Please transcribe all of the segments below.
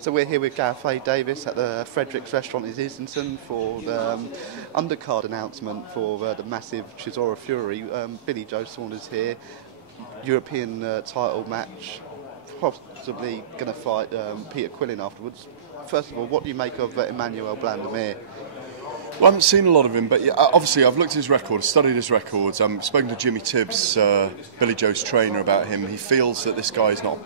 So we're here with Gareth A, Davies at the Frederick's restaurant in Islington for the undercard announcement for the massive Chisora Fury. Billy Joe Saunders here, European title match, possibly going to fight Peter Quillin afterwards. First of all, what do you make of Emmanuel Blandemir? Well, I haven't seen a lot of him, but yeah, obviously I've looked at his record, studied his records. I've spoken to Jimmy Tibbs, Billy Joe's trainer, about him. He feels that this guy is not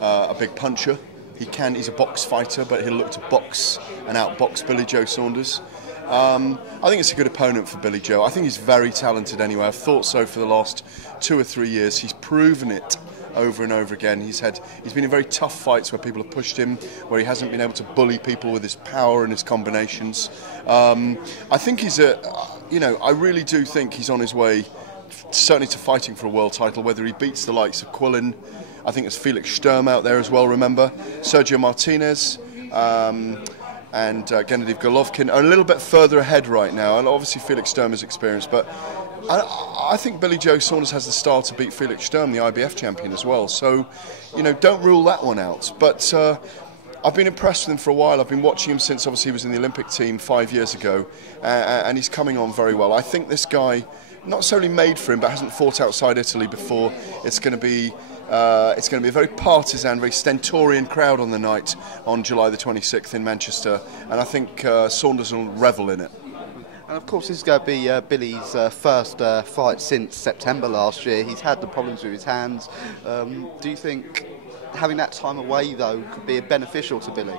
a big puncher. He's a box fighter, but he'll look to box and outbox Billy Joe Saunders. I think it's a good opponent for Billy Joe. I think he's very talented anyway. I've thought so for the last 2 or 3 years. He's proven it over and over again. He's been in very tough fights where people have pushed him, where he hasn't been able to bully people with his power and his combinations. I think I really do think he's on his way, certainly to fighting for a world title, whether he beats the likes of Quillin. I think there's Felix Sturm out there as well, remember? Sergio Martinez and Gennady Golovkin are a little bit further ahead right now, and obviously Felix Sturm is experienced, but I think Billy Joe Saunders has the style to beat Felix Sturm, the IBF champion, as well. So, don't rule that one out. But I've been impressed with him for a while. I've been watching him since obviously he was in the Olympic team 5 years ago, and he's coming on very well. I think this guy, not necessarily made for him, but hasn't fought outside Italy before. It's going to be a very partisan, very stentorian crowd on the night on July the 26th in Manchester, and I think Saunders will revel in it. And of course, this is going to be Billy's first fight since September last year. He's had the problems with his hands. Do you think having that time away, though, could be beneficial to Billy?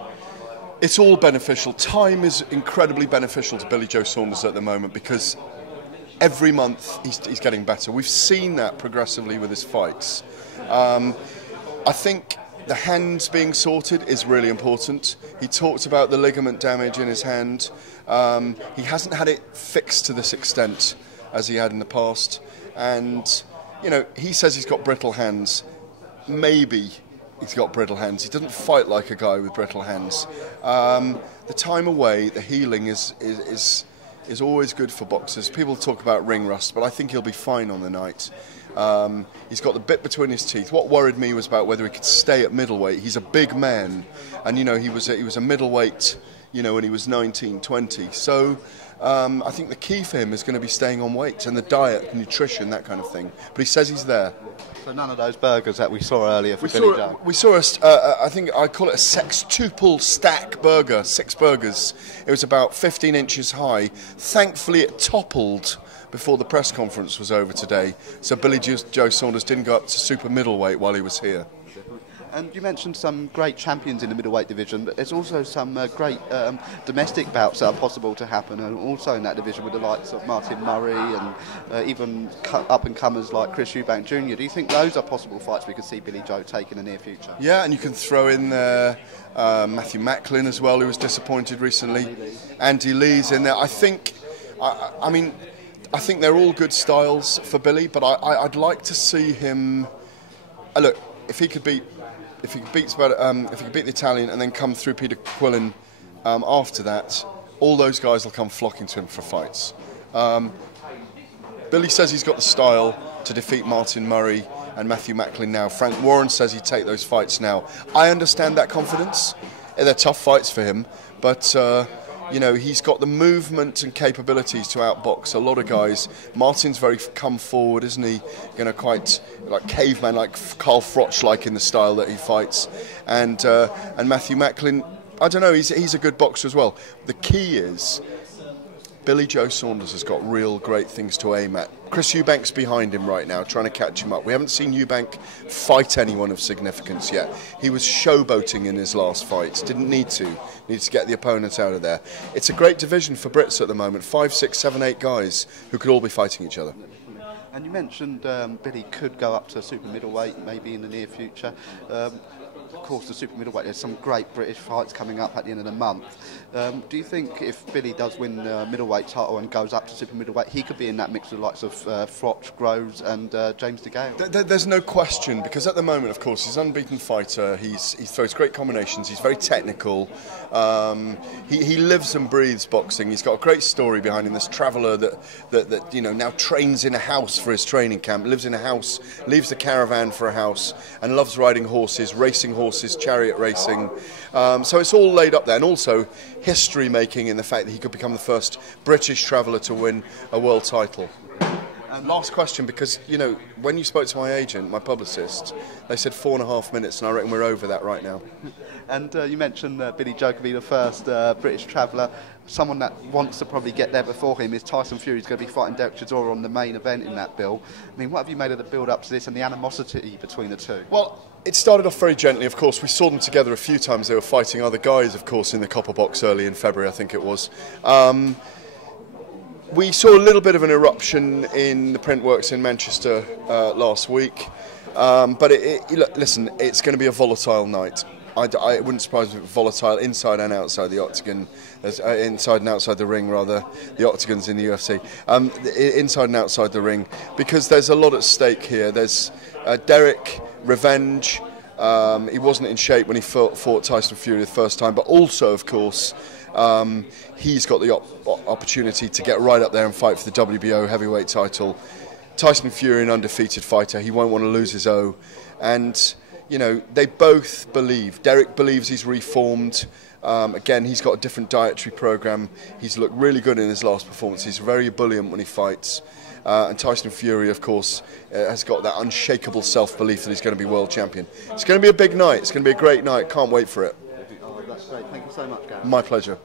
It's all beneficial. Time is incredibly beneficial to Billy Joe Saunders at the moment because every month he's getting better. We've seen that progressively with his fights. I think the hands being sorted is really important. He talked about the ligament damage in his hand. He hasn't had it fixed to this extent as he had in the past. And, he says he's got brittle hands. Maybe he's got brittle hands. He doesn't fight like a guy with brittle hands. The time away, the healing is always good for boxers. People talk about ring rust, but I think he'll be fine on the night. He's got the bit between his teeth. What worried me was about whether he could stay at middleweight. He's a big man, and he was a middleweight, when he was 19, 20. So I think the key for him is going to be staying on weight and the diet, nutrition, that kind of thing. But he says he's there. So none of those burgers that we saw earlier for Billy Joe? We saw I think I call it a sextuple stack burger, 6 burgers. It was about 15 inches high. Thankfully it toppled before the press conference was over today, so Billy Joe Saunders didn't go up to super middleweight while he was here. And you mentioned some great champions in the middleweight division, but there's also some great domestic bouts that are possible to happen, and also in that division with the likes of Martin Murray and even up-and-comers like Chris Eubank Jr. Do you think those are possible fights we could see Billy Joe take in the near future? Yeah, and you can throw in there Matthew Macklin as well, who was disappointed recently. Andy Lee's in there. I think they're all good styles for Billy, but I'd like to see him. Look, if he could beat the Italian and then come through Peter Quillin after that, all those guys will come flocking to him for fights. Billy says he's got the style to defeat Martin Murray and Matthew Macklin now. Frank Warren says he'd take those fights now. I understand that confidence. They're tough fights for him, but he's got the movement and capabilities to outbox a lot of guys. Martin's very come forward, isn't he? Quite like caveman, like Carl Froch-like in the style that he fights. And Matthew Macklin, I don't know, he's a good boxer as well. The key is Billy Joe Saunders has got real great things to aim at. Chris Eubank's behind him right now, trying to catch him up. We haven't seen Eubank fight anyone of significance yet. He was showboating in his last fight. Didn't need to. Needed to get the opponent out of there. It's a great division for Brits at the moment. 5, 6, 7, 8 guys who could all be fighting each other. And you mentioned Billy could go up to super middleweight maybe in the near future. Of course, the super middleweight, there's some great British fights coming up at the end of the month. Do you think if Billy does win the middleweight title and goes up to super middleweight, he could be in that mix with the likes of Froch, Groves and James DeGale? There's no question, because at the moment, of course, he's an unbeaten fighter. He throws great combinations. He's very technical. He lives and breathes boxing. He's got a great story behind him. This traveller that now trains in a house for his training camp, lives in a house, leaves the caravan for a house, and loves riding horses, racing horses. horses, chariot racing. So it's all laid up there, and also history making in the fact that he could become the first British traveller to win a world title. Last question, because, you know, when you spoke to my agent, my publicist, they said 4.5 minutes, and I reckon we're over that right now. And you mentioned Billy Joe could be the first British traveller. Someone that wants to probably get there before him is Tyson Fury. He's going to be fighting Dereck Chisora on the main event in that bill. I mean, what have you made of the build-up to this and the animosity between the two? Well, it started off very gently, of course. We saw them together a few times. They were fighting other guys, of course, in the Copper Box early in February, I think it was. We saw a little bit of an eruption in the Printworks in Manchester last week, but look, listen, it's going to be a volatile night. It wouldn't surprise me if it was volatile inside and outside the octagon, inside and outside the ring rather. The octagon's in the UFC, inside and outside the ring, because there's a lot at stake here. There's Dereck, revenge. He wasn't in shape when he fought Tyson Fury the first time, but also, of course, he's got the opportunity to get right up there and fight for the WBO heavyweight title. Tyson Fury, an undefeated fighter, he won't want to lose his O. And, you know, they both believe. Dereck believes he's reformed. Again, he's got a different dietary program. He's looked really good in his last performance. He's very ebullient when he fights. And Tyson Fury, of course, has got that unshakable self-belief that he's going to be world champion. It's going to be a big night. It's going to be a great night. Can't wait for it. Oh, that's great. Thank you so much, Gareth. My pleasure.